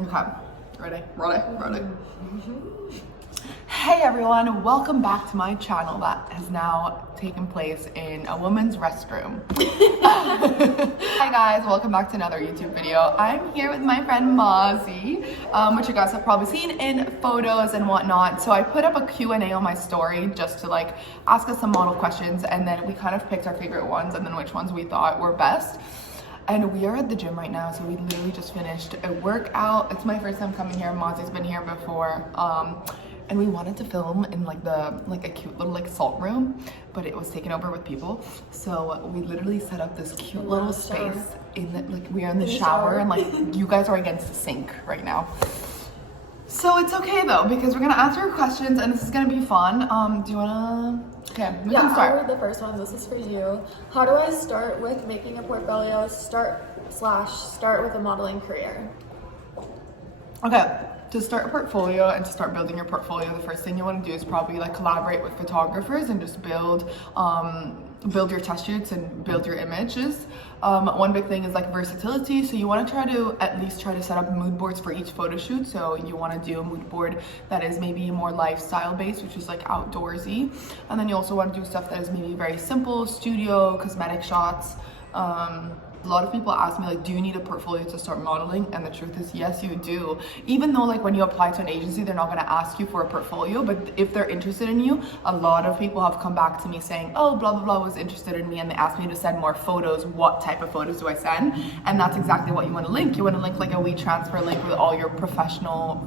Okay, ready. Hey everyone, welcome back to my channel that has now taken place in a woman's restroom. Hi guys, welcome back to another YouTube video. I'm here with my friend Mazi, which you guys have probably seen in photos and whatnot. So I put up a Q&A on my story just to like ask us some model questions, and then we kind of picked our favorite ones and then which ones we thought were best. And we are at the gym right now, so we literally just finished a workout. It's my first time coming here. Mazi's been here before. And we wanted to film in like a cute little like salt room, but it was taken over with people. So we literally set up this cute little space in the, like we are in the shower, and like you guys are against the sink right now. So it's okay though, because we're gonna answer your questions and this is gonna be fun. Do you wanna? Okay, we can start. I'll read the first one. This is for you. How do I start with making a portfolio? Start with a modeling career. Okay, to start a portfolio and to start building your portfolio, the first thing you want to do is probably like collaborate with photographers and just build your test shoots and build your images. One big thing is like versatility, so you want to at least try to set up mood boards for each photo shoot. So you want to do a mood board that is maybe more lifestyle based, which is like outdoorsy, and then you also want to do stuff that is maybe very simple, studio, cosmetic shots. A lot of people ask me like, do you need a portfolio to start modeling? And the truth is, yes, you do. Even though like when you apply to an agency, they're not going to ask you for a portfolio, but if they're interested in you, a lot of people have come back to me saying, oh, blah, blah, blah was interested in me, and they asked me to send more photos. What type of photos do I send? And that's exactly what you want to link. You want to link like a WeTransfer link with all your professional,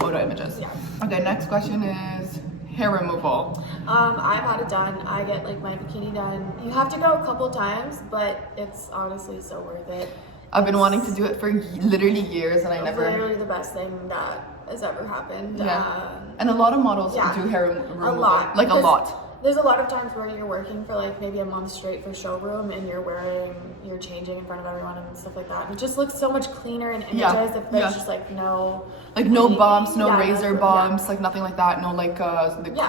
photo images. Yeah. Okay, next question is hair removal. I've had it done. I get like my bikini done. You have to go a couple times, but it's honestly so worth it. I've been wanting to do it for literally years, and I never. Literally the best thing that has ever happened. Yeah. And a lot of models do hair removal. A lot. Like a lot. There's a lot of times where you're working for like maybe a month straight for showroom, and you're changing in front of everyone and stuff like that. It just looks so much cleaner in images if there's just like no bumps, no razor bumps, like nothing like that, no like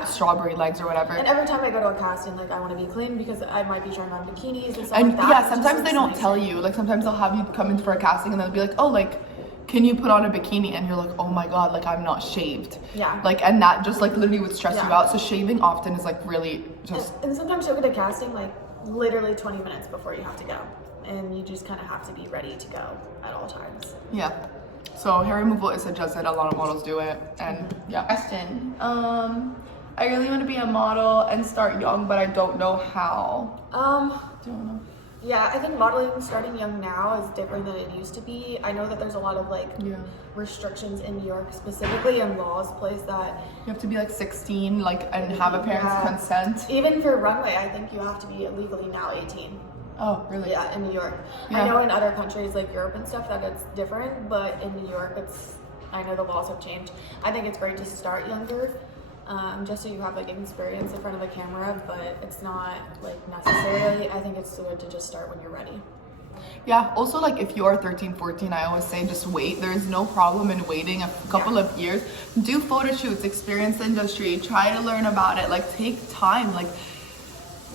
strawberry legs or whatever. And every time I go to a casting, like I want to be clean because I might be showing on bikinis and stuff like that. Yeah, sometimes they don't tell you. Like sometimes they'll have you come in for a casting and they'll be like, oh, like, can you put on a bikini? And you're like, oh my god, like I'm not shaved. Yeah. Like, and that just like literally would stress you out. So shaving often is like really just. And sometimes you'll get a casting like literally 20 minutes before you have to go, and you just kind of have to be ready to go at all times. Yeah. So hair removal is suggested. A lot of models do it, and yeah. Question. I really want to be a model and start young, but I don't know how. Don't know. Yeah, I think modeling starting young now is different than it used to be. I know that there's a lot of like restrictions in New York specifically, and laws place that you have to be like 16, like, and have a parent's consent. Even for runway, I think you have to be legally now 18. Oh, really? Yeah, in New York. Yeah. I know in other countries like Europe and stuff that it's different, but in New York, I know the laws have changed. I think it's great to start younger. Just so you have like experience in front of the camera, but it's not like necessarily. I think it's good to just start when you're ready. Yeah, also like if you are 13, 14, I always say just wait. There is no problem in waiting a couple of years. Do photo shoots, experience the industry, try to learn about it, like take time. Like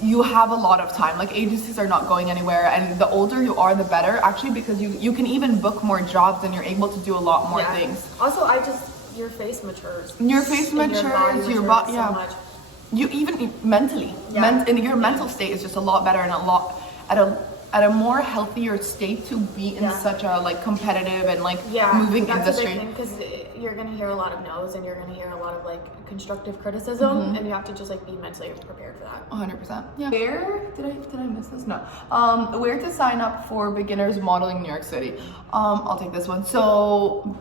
you have a lot of time. Like agencies are not going anywhere, and the older you are the better actually, because you can even book more jobs and you're able to do a lot more things. Also, your face matures. Your face matures, your body, so much. You even mentally, and your mental state is just a lot better and a lot at a more healthier state to be in such a like competitive and like moving industry. Because you're gonna hear a lot of no's and you're gonna hear a lot of like constructive criticism, and you have to just like be mentally prepared for that. 100%. Yeah. Where did I miss this? No. Where to sign up for beginners modeling in New York City? I'll take this one. So.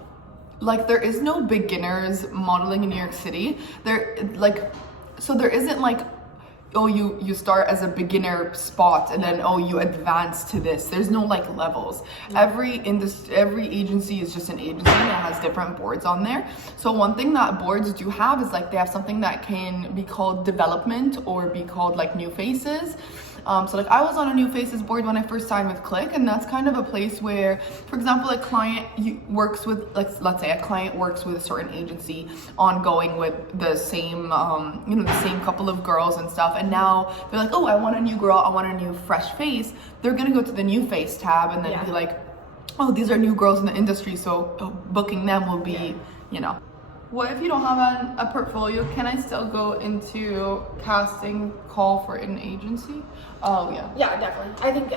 Like there is no beginners modeling in New York City. There isn't like, oh, you start as a beginner spot and then you advance to this. There's no like levels. Every agency is just an agency that has different boards on there. So one thing that boards do have is like they have something that can be called development or be called like new faces. So like I was on a new faces board when I first signed with Click, and that's kind of a place where, for example, a client works with, like, let's say a client works with a certain agency ongoing with the same, the same couple of girls and stuff. And now they're like, oh, I want a new girl. I want a new fresh face. They're going to go to the new face tab and then be like, oh, these are new girls in the industry, so booking them will be, you know. What if you don't have a portfolio? Can I still go into casting call for an agency? Oh, yeah. Yeah, definitely. I think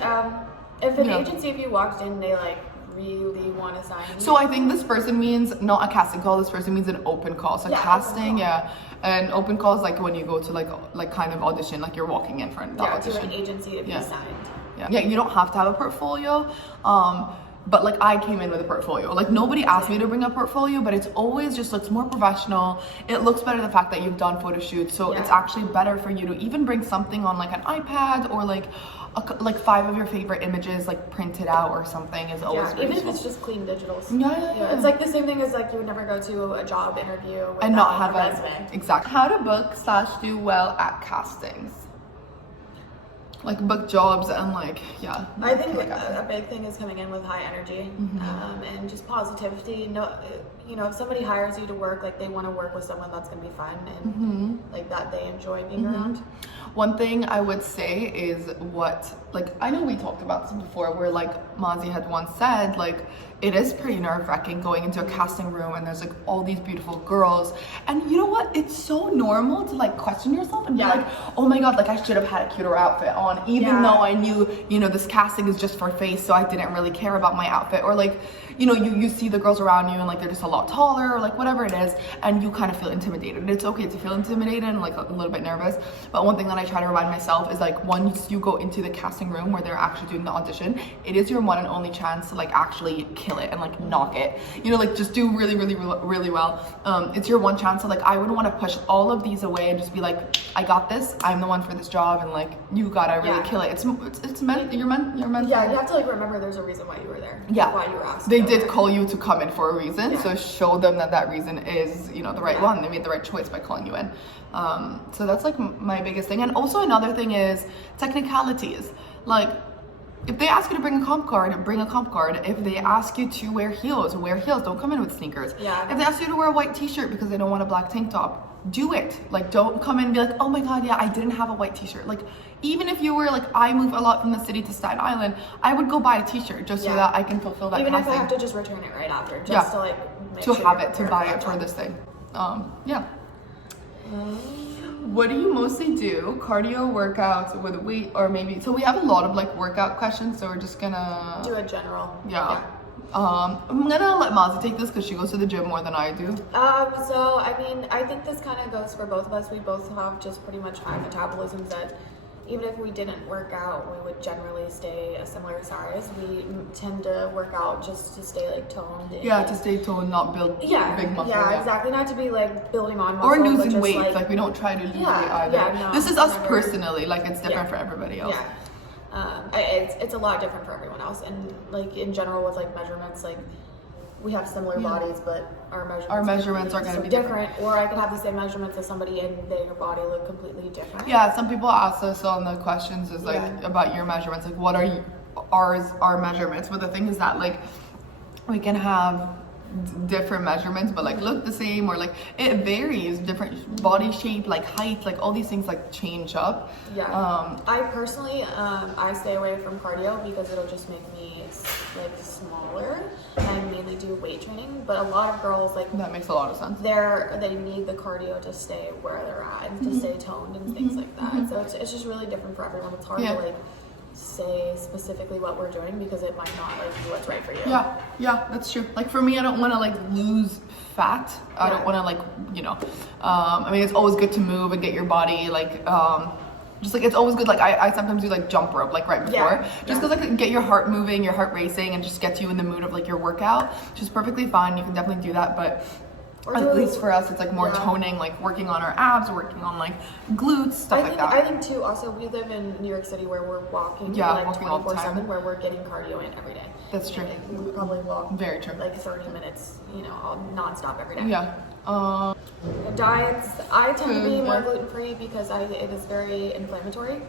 if an agency, if you walked in, they like really want to sign you. So I think this person means not a casting call. This person means an open call. So casting, an open call is like when you go to like kind of audition, like you're walking in for an audition. To an agency to be signed. Yeah, you don't have to have a portfolio. But like I came in with a portfolio. Like nobody asked me to bring a portfolio, but it's always just looks more professional. It looks better the fact that you've done photo shoots. So it's actually better for you to even bring something on like an iPad or like 5 of your favorite images like printed out or something is always even if it's just clean digitals. Yeah. It's like the same thing as like you would never go to a job interview with and not have a resume. Exactly. How to book / do well at castings. Like book jobs and like I think a big thing is coming in with high energy and just positivity. No, you know, if somebody hires you to work, like they want to work with someone that's going to be fun and like that they enjoy being around. One thing I would say is like I know we talked about this before where like Mazi had once said like it is pretty nerve-wracking going into a casting room and there's like all these beautiful girls and you know what, it's so normal to like question yourself and be like, oh my god, like I should have had a cuter outfit on even though I knew, you know, this casting is just for face, so I didn't really care about my outfit. Or like, you know, you see the girls around you and like they're just a lot taller or like whatever it is and you kind of feel intimidated. And it's okay to feel intimidated and like a little bit nervous, but one thing that I try to remind myself is like once you go into the casting room where they're actually doing the audition, it is your one and only chance to like actually kill it and like knock it, you know, like just do really well. It's your one chance. So like I wouldn't want to push all of these away and just be like, I got this, I'm the one for this job, and like you gotta really kill it. It's meant you're meant you have to like remember there's a reason why you were there, why you were asked. They did call you to come in for a reason, so show them that reason is, you know, the right one. They made the right choice by calling you in. So that's like my biggest thing. And also another thing is technicalities. Like if they ask you to bring a comp card, bring a comp card. If they ask you to wear heels, wear heels. Don't come in with sneakers. If they ask you to wear a white t-shirt because they don't want a black tank top, do it. Like don't come in and be like, oh my god, I didn't have a white t-shirt. Like even if you were like, I move a lot from the city to Staten Island, I would go buy a t-shirt just so that I can fulfill that even casting. if I have to just return it right after, just to like make to sure have it, to buy it for this thing. What do you mostly do? Cardio, workouts, with weight, or maybe, so we have a lot of like workout questions, so we're just gonna do a general. I'm gonna let Mazi take this because she goes to the gym more than I do. So I mean, I think this kind of goes for both of us. We both have just pretty much high metabolisms that even if we didn't work out, we would generally stay a similar size. We tend to work out just to stay like toned. To stay toned, not build big muscle. Yeah, exactly. Not to be be like on muscle. Or losing weight. Like we don't try to lose weight either. No, this is us personally. Like it's different for everybody else. It's a lot different for everyone else. And like in general with like measurements, like we have similar bodies, but our measurements are going to be different. Or I could have the same measurements as somebody and their body look completely different. Yeah, some people ask us on the questions is like about your measurements, like what are our measurements? But the thing is that like we can have different measurements but like look the same, or like it varies, different body shape, like height, like all these things like change up. I personally I stay away from cardio because it'll just make me like smaller and mainly do weight training. But a lot of girls like that makes a lot of sense, they need the cardio to stay where they're at and to stay toned and things like that. So it's just really different for everyone. It's hard to like say specifically what we're doing because it might not like be what's right for you. Yeah, that's true. Like for me, I don't want to like lose fat. I don't want to like, you know, I mean, it's always good to move and get your body like just like it's always good. Like I sometimes do like jump rope like right before, just because like get your heart moving, your heart racing, and just gets you in the mood of like your workout, which is perfectly fine. You can definitely do that, but at least for us, it's like more toning, like working on our abs, working on like glutes, stuff like that. I think too, also we live in New York City where we're walking like 24/7, where we're getting cardio in every day. That's true. We probably walk like 30 minutes, you know, non-stop every day. Diets, I tend to be more gluten-free because it is very inflammatory.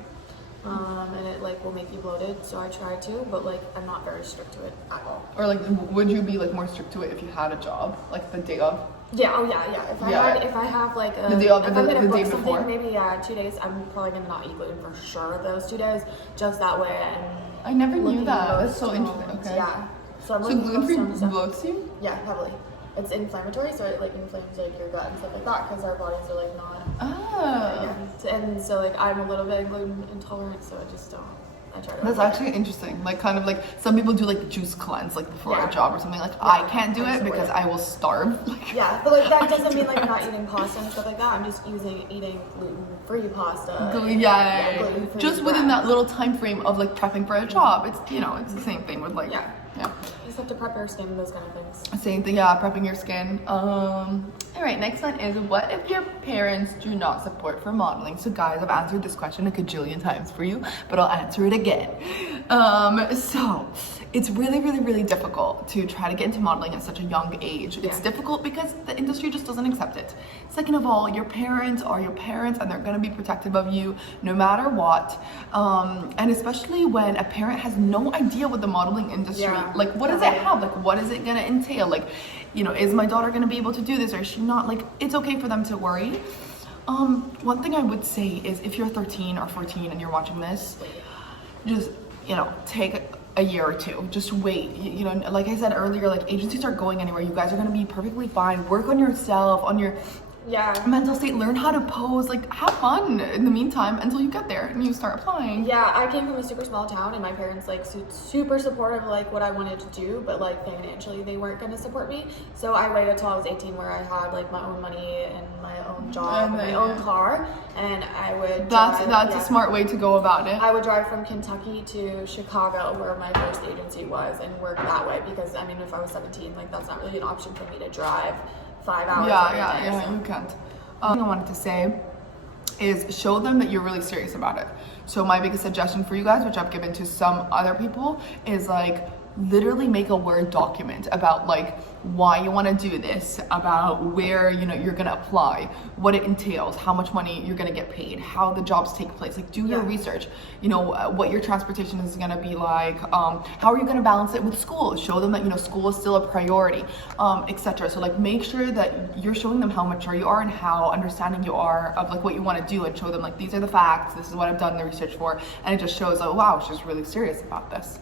And it like will make you bloated, so I try to, but like I'm not very strict to it at all. Or like, would you be like more strict to it if you had a job, like the day of? If I have like the day of, the day before, maybe 2 days, I'm probably gonna not eat gluten for sure those 2 days, just that way. And I never knew that. That's so interesting. Okay. Some So like, gluten-free some stuff. bloats you? Yeah, heavily. It's inflammatory, so it like inflames like your gut and stuff like that because our bodies are like not. And so like I'm a little bit gluten intolerant, so I just don't. I try to. That's actually interesting. Like kind of like some people do like juice cleanse like before Yeah. a job or something. Like Yeah, I can't do it absolutely. because I will starve. Like, Yeah, but like that doesn't mean like you're not eating pasta and stuff like that. I'm just eating gluten-free pasta. yeah. Gluten-free Just within bread. that little time frame of like prepping for a job. It's it's the same thing with like Yeah. yeah. You just have to prep your skin and those kind of things. Same thing, yeah, prepping your skin. All right, next one is what if your parents do not support for modeling? So guys, I've answered this question a gajillion times for you, but I'll answer it again. So it's really, really, really difficult to try to get into modeling at such a young age. It's difficult because the industry just doesn't accept it. Second of all, your parents are your parents and they're gonna be protective of you no matter what. And especially when a parent has no idea what the modeling industry, like what does it have? Like what is it gonna entail? Like, is my daughter gonna be able to do this or is she not? Like, it's okay for them to worry. One thing I would say is if you're 13 or 14 and you're watching this, just, take a year or two, just wait. Like I said earlier, like agencies aren't going anywhere. You guys are gonna be perfectly fine. Work on yourself, on your mental state, learn how to pose, like have fun in the meantime until you get there and you start applying. Yeah, I came from a super small town and my parents like super supportive of like what I wanted to do, but like financially they weren't going to support me. So I waited till I was 18 where I had like my own money and my own job and my own car, and I would that's a smart way to go about it. I would drive from Kentucky to Chicago where my first agency was and work that way because I mean if I was 17, like that's not really an option for me to drive 5 hours. You can't. Thing I wanted to say is show them that you're really serious about it. So my biggest suggestion for you guys, which I've given to some other people, is like literally make a Word document about like why you want to do this, about where you're gonna apply, what it entails, how much money you're gonna get paid, how the jobs take place. Like do your research. What your transportation is gonna be like. How are you gonna balance it with school? Show them that school is still a priority, etc. So like make sure that you're showing them how mature you are and how understanding you are of like what you want to do, and show them like these are the facts. This is what I've done the research for, and it just shows, oh wow, she's really serious about this.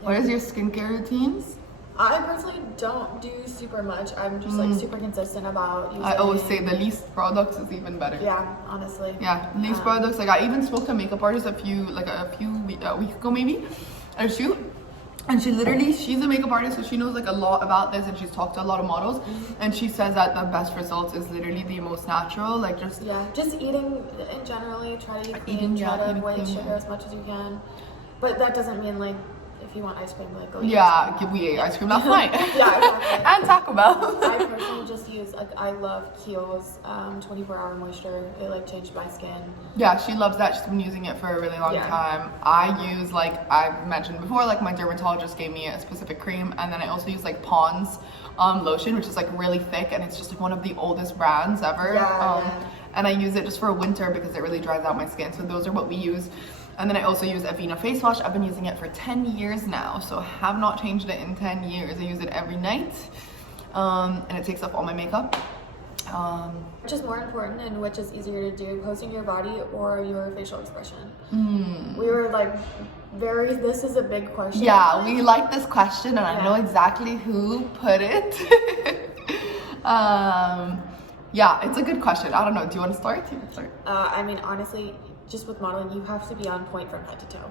What is your skincare routines? I personally don't do super much. I'm just like super consistent about using. I always say the least products is even better. Yeah, honestly. Yeah, least products. Like I even spoke to a makeup artist a week ago maybe, at a shoot. And she's a makeup artist, so she knows like a lot about this, and she's talked to a lot of models, and she says that the best results is literally the most natural, like just eating in generally. Try to eat clean, try to avoid sugar as much as you can, but that doesn't mean like if you want ice cream, like go eat ice cream. We ate ice cream last night. Exactly. And Taco Bell. I personally just use I love Kiehl's 24-hour moisture. It like changed my skin. Yeah, she loves that. She's been using it for a really long time. I use, like I've mentioned before, like my dermatologist gave me a specific cream, and then I also use like Pond's lotion, which is like really thick, and it's just like one of the oldest brands ever. And I use it just for winter because it really dries out my skin. So those are what we use. And then I also use Avena face wash. I've been using it for 10 years now, so have not changed it in 10 years. I use it every night, and it takes off all my makeup. Which is more important and which is easier to do, posting your body or your facial expression? We were like this is a big question. Yeah, we like this question, and I know exactly who put it. Yeah, it's a good question. I don't know. Do you want to start? You can start. I mean, honestly, just with modeling, you have to be on point from head to toe.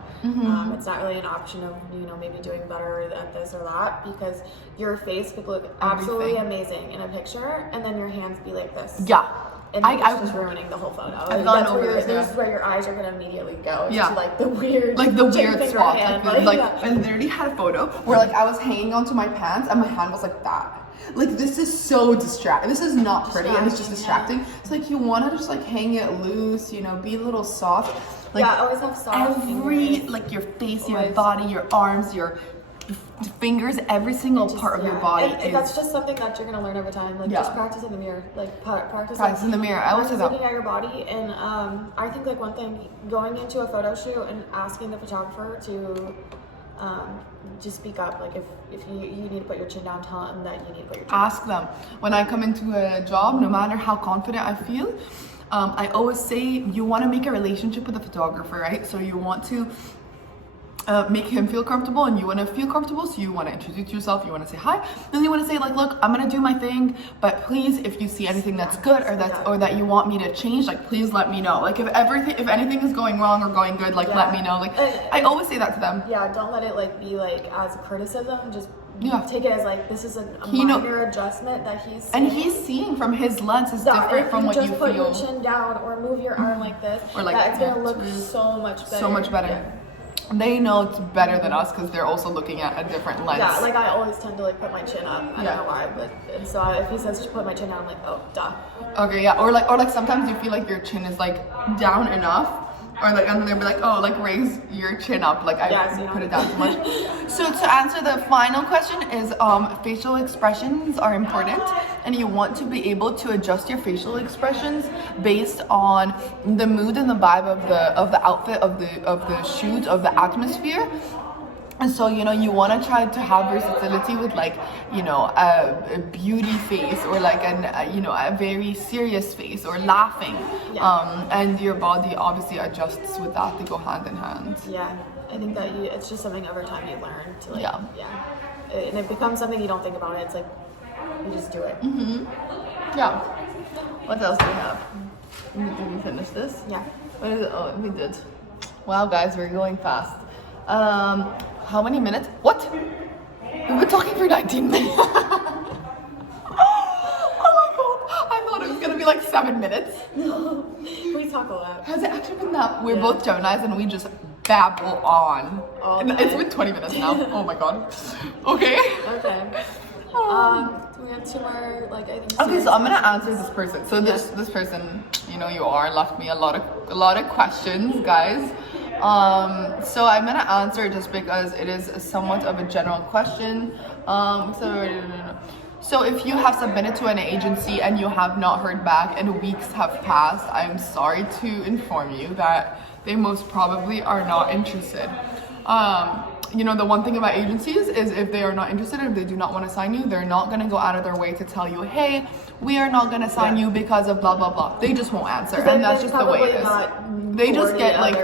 It's not really an option of maybe doing better at this or that, because your face could look absolutely amazing in a picture, and then your hands be like this. Yeah. And it's just ruining the whole photo. This is where your eyes are gonna immediately go. It's just like the weird spot. Hand. I literally had a photo where like I was hanging onto my pants and my hand was like that. Like this is so distracting. This is not pretty, and it's just distracting. It's like you want to just like hang it loose, be a little soft. Like always have soft fingers. Like your face, your body, your arms, your fingers, every single part of your body. And that's just something that you're gonna learn over time. Like just practice in the mirror. Like practice in the mirror. I will say that. Looking at your body, and I think like one thing, going into a photo shoot and asking the photographer to just speak up. Like if you need to put your chin down, tell them that you need to put your chin down. Ask them. When I come into a job, no matter how confident I feel, I always say you want to make a relationship with the photographer, right? So you want to make him feel comfortable, and you want to feel comfortable, so you want to introduce yourself, you want to say hi, then you want to say like, look, I'm gonna do my thing, but please, if you see anything that's good or that you want me to change, like please let me know. Like if anything is going wrong or going good, like let me know. Like I always say that to them. Yeah, don't let it like be like as criticism. Just take it as like this is a minor adjustment that he's seeing. And he's seeing from his lens is different from what you feel. Just put your chin down or move your arm like this, or like it's gonna look so much better. So much better. Yeah. They know it's better than us because they're also looking at a different lens. Yeah, like I always tend to like put my chin up. I don't know why, but and so if he says to put my chin down, I'm like, oh, duh. Okay, yeah, or like sometimes you feel like your chin is like down enough, or like and then they'll be like, oh, like raise your chin up. Like I put it down too much. So to answer the final question is, facial expressions are important, and you want to be able to adjust your facial expressions based on the mood and the vibe of the outfit, of the shoot, of the atmosphere. And so, you know, you want to try to have versatility with like, you know, a beauty face, or like a very serious face, or laughing. And your body obviously adjusts with that. They go hand in hand. Yeah, I think that it's just something over time you learn to like, and it becomes something you don't think about it. It's like, you just do it. Yeah. What else do we have? Did we finish this? Yeah. What is it? Oh, we did. Wow, guys, we're going fast. How many minutes? What? We've been talking for 19 minutes. Oh my god! I thought it was gonna be like 7 minutes. No, we talk a lot. Has it actually been that? We're both Geminis and we just babble on. It's been 20 minutes now. Oh my god. Okay. Okay. We have 2 more, like I think. Okay, so I'm gonna answer this person. So this person, you know, left me a lot of questions, guys. So I'm gonna answer just because it is somewhat of a general question. So if you have submitted to an agency and you have not heard back and weeks have passed, I'm sorry to inform you that they most probably are not interested. You know, the one thing about agencies is if they are not interested, if they do not want to sign you, they're not going to go out of their way to tell you, hey, we are not going to sign you because of blah, blah, blah. They just won't answer. And that's just the way it is. They just get like,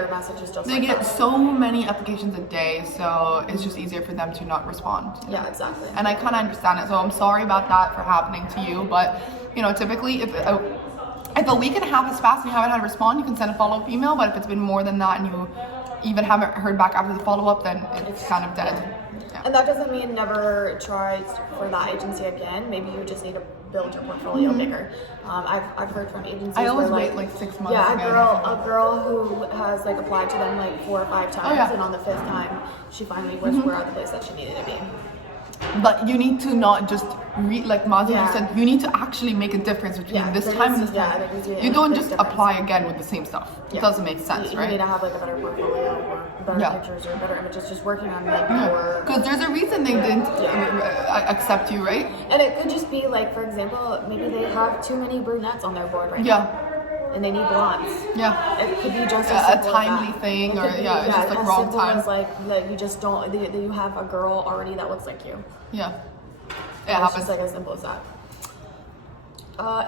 they get so many applications a day, so it's just easier for them to not respond. Yeah, exactly. And I kind of understand it. So I'm sorry about that for happening to you. But, you know, typically if a week and a half has passed and you haven't had a response, you can send a follow-up email. But if it's been more than that and you even haven't heard back after the follow-up, then it's kind of dead. Yeah. And that doesn't mean never try for that agency again. Maybe you just need to build your portfolio bigger. I've heard from agencies. I always wait like 6 months. Yeah, a girl who has like applied to them like 4 or 5 times, and on the 5th time, she finally were at the place that she needed to be. But you need to not just like Mazi just said, you need to actually make a difference between this time and this time. You don't just apply again with the same stuff. It doesn't make sense, right? You need to have like a better portfolio, or better pictures, or better images, just working on like more. Because there's a reason they didn't accept you, right? And it could just be like, for example, maybe they have too many brunettes on their board right now. And they need blondes. Yeah. It could be just a timely thing, or it's just like wrong time. As like you just don't. You have a girl already that looks like you. Yeah. It happens. Just like as simple as that.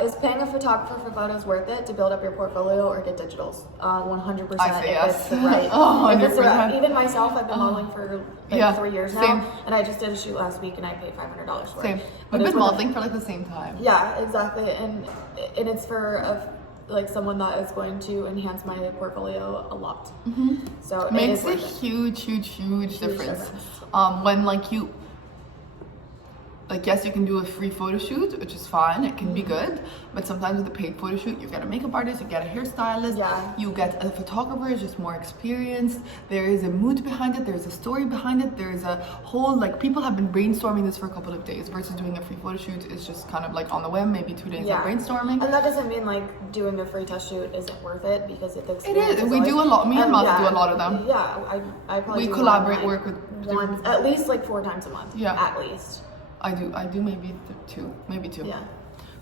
Is paying a photographer for photos worth it to build up your portfolio or get digitals? 100%. I say yes. It's right. 100%. Even myself, I've been modeling for like 3 years now, and I just did a shoot last week, and I paid $500 for it. We've been modeling for like the same time. Yeah, exactly, and it's for like someone that is going to enhance my portfolio a lot. So it makes a huge difference. When like you. Like, yes, you can do a free photo shoot, which is fine. It can be good. But sometimes with a paid photo shoot, you get a makeup artist, you get a hairstylist, you get a photographer who's just more experienced. There is a mood behind it. There's a story behind it. There's a whole, like, people have been brainstorming this for a couple of days versus doing a free photo shoot is just kind of like on the whim, maybe 2 days of brainstorming. And that doesn't mean like doing a free test shoot isn't worth it, because it is. We do a lot. Me and Mazi do a lot of them. Yeah, I probably we collaborate, work with at least like 4 times a month. Yeah. At least. I do maybe 2, maybe 2. Yeah.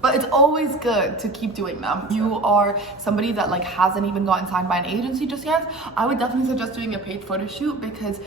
But it's always good to keep doing them. You are somebody that like hasn't even gotten signed by an agency just yet. I would definitely suggest doing a paid photo shoot, because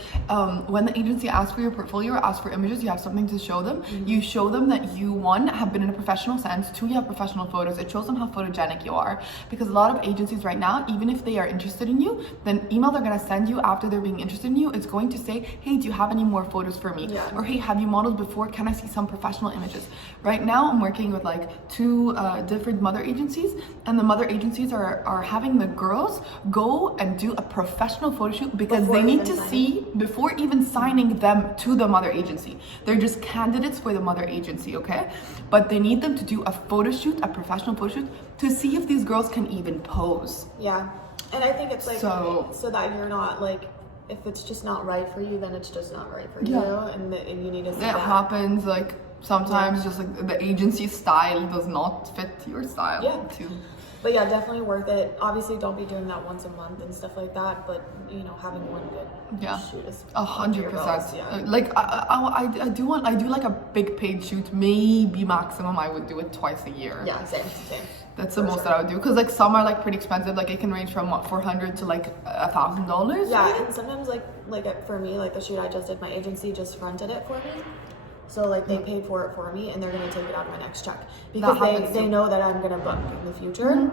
when the agency asks for your portfolio or asks for images, you have something to show them. You show them that you, one, have been in a professional sense, two, you have professional photos. It shows them how photogenic you are, because a lot of agencies right now, even if they are interested in you, then email they're gonna send you after they're being interested in you, it's going to say, hey, do you have any more photos for me? Yeah. Or hey, have you modeled before? Can I see some professional images? Right now I'm working with like 2 different mother agencies, and the mother agencies are having the girls go and do a professional photo shoot, because Before they need even to signing. see before even signing them to the mother agency. They're just candidates for the mother agency, okay? But they need them to do a photo shoot, a professional photo shoot, to see if these girls can even pose. Yeah, and I think it's like So that you're not like, if it's just not right for you, then it's just not right for you, and you need to see it that. happens, like sometimes just like the agency style does not fit your style too. But yeah, definitely worth it. Obviously, don't be doing that once a month and stuff like that. But you know, having one good shoot is 100%. Yeah. Like I do like a big paid shoot. Maybe maximum I would do it twice a year. Yeah, same. That's the most that I would do, because like some are like pretty expensive. Like it can range from what, $400 to like $1,000. Yeah, and sometimes for me, like the shoot I just did, my agency just fronted it for me. So like they paid for it for me, and they're gonna take it out of my next check, because they know that I'm gonna book in the future.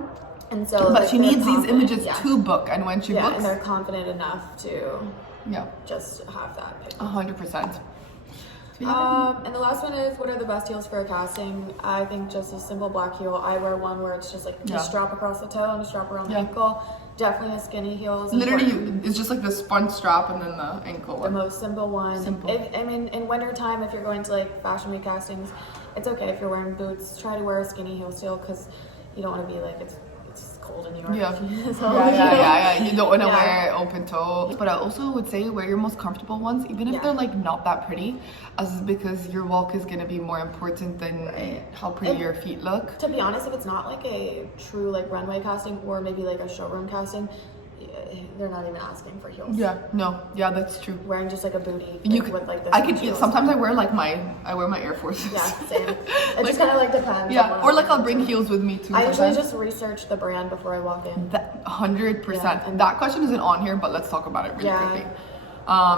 And so, but like, she needs these images yeah. to book, and when she books, and they're confident enough to just have that pick. 100%. And the last one is, what are the best heels for a casting? I think just a simple black heel. I wear one where it's just like a strap across the toe and a strap around the ankle. Definitely a skinny heel. Literally, it's just like the spun strap and then the ankle one. The most simple one. Simple. I mean, in winter time, if you're going to like fashion week castings, it's okay if you're wearing boots. Try to wear a skinny heel still, because you don't want to be like, it's cold in New York. Yeah. You don't want to wear open toe. But I also would say wear your most comfortable ones, even if they're like not that pretty, because your walk is gonna be more important than how pretty your feet look. To be honest, if it's not like a true like runway casting, or maybe like a showroom casting, they're not even asking for heels. That's true. Wearing just like a booty with like this. I could sometimes I wear my Air Forces. Yeah, same. It just kind of like depends. Yeah, or like I'll bring heels with me too. I usually just research the brand before I walk in. 100%. That question isn't on here, but let's talk about it really quickly.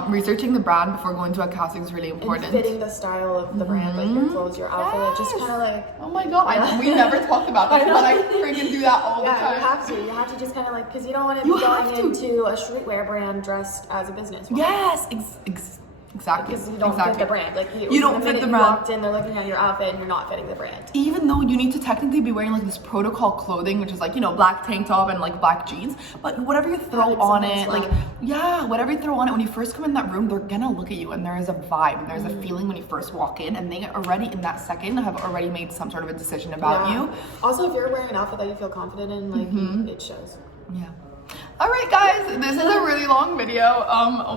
Researching the brand before going to a casting is really important. And fitting the style of the brand, like your clothes, your outfit, just kind of like. Oh my god, we never talked about this, but I freaking do that all the time. You have to just kind of like, because you don't want to be going into a streetwear brand dressed as a business woman. Yes, exactly. Because you don't fit the brand. Like you don't fit the brand. You walked in, they're looking at your outfit, and you're not fitting the brand. Even though you need to technically be wearing like this protocol clothing, which is like, you know, black tank top and like black jeans, but whatever you throw on it, whatever you throw on it, when you first come in that room, they're gonna look at you, and there is a vibe, and there's a feeling when you first walk in, and they already in that second have already made some sort of a decision about you. Also, if you're wearing an outfit that you feel confident in, like it shows. Yeah. All right, guys, this is a really long video.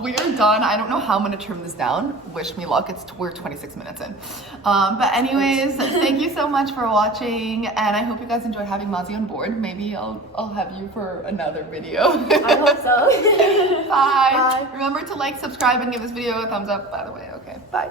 We are done. I don't know how I'm gonna trim this down. Wish me luck. We're 26 minutes in. But anyways, thank you so much for watching, and I hope you guys enjoyed having Mazi on board. Maybe I'll have you for another video. I hope so. Bye. Remember to like, subscribe, and give this video a thumbs up, by the way. Okay, bye.